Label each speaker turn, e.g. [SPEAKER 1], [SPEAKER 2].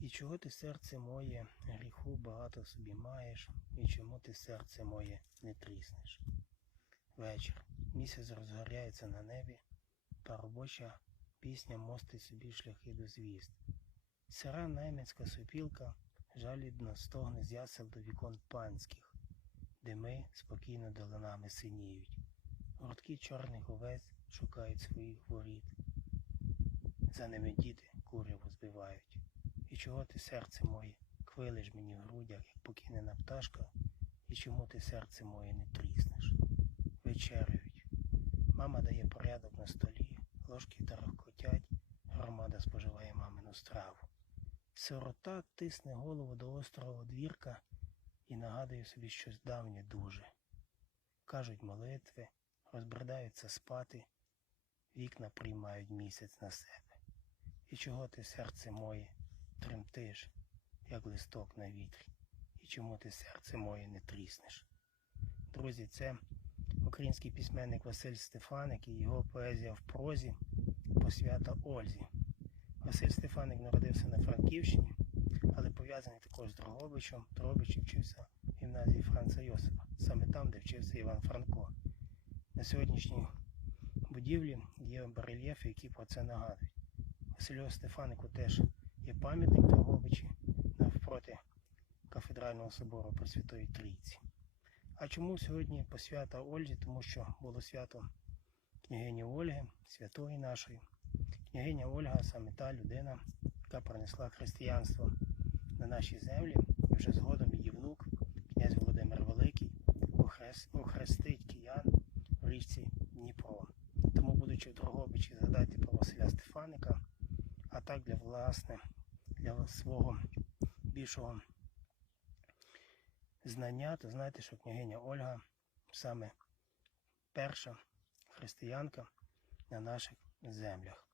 [SPEAKER 1] І чого ти, серце моє, гріху багато собі маєш, і чому ти, серце моє, не тріснеш? Вечір. Місяць розгоряється на небі, та робоча пісня мостить собі шляхи до звізд. Сира наймецька сопілка жалібно стогне з ясел до вікон панських, де ми спокійно долинами синіють. Гуртки чорних овець шукають своїх воріт. За ними діти куряву збивають. І чого ти, серце моє, квилиш мені в грудях, як покинена пташка, і чому ти, серце моє, не тріснеш? Вечерюють. Мама дає порядок на столі, ложки тарахкотять, громада споживає мамину страву. Сирота тисне голову до острого двірка і нагадує собі щось давнє дуже. Кажуть молитви, розбредаються спати, вікна приймають місяць на себе. І чого ти, серце моє, тремтиш, як листок на вітрі, і чому ти, серце моє, не тріснеш? Друзі, це український письменник Василь Стефаник і його поезія в прозі посвята Ользі. Василь Стефаник народився на Франківщині, але пов'язаний також з Дрогобичем. Дрогобич вчився в гімназії Франца Йосипа, саме там, де вчився Іван Франко. На сьогоднішній будівлі є барельєфи, які про це нагадують. Василю Стефанику теж є пам'ятник в Дрогобичі навпроти кафедрального собору Пресвятої Трійці. А чому сьогодні посвята Ользі? Тому що було свято княгині Ольги, святої нашої. Княгиня Ольга саме та людина, яка принесла християнство на наші землі, і вже згодом її внук, князь Володимир Великий, охрестить киян в річці Дніпро. Тому, будучи в Дрогобичі, згадайте про Василя Стефаника, а так для власне, для свого більшого знання, то знаєте, що княгиня Ольга саме перша християнка на наших землях.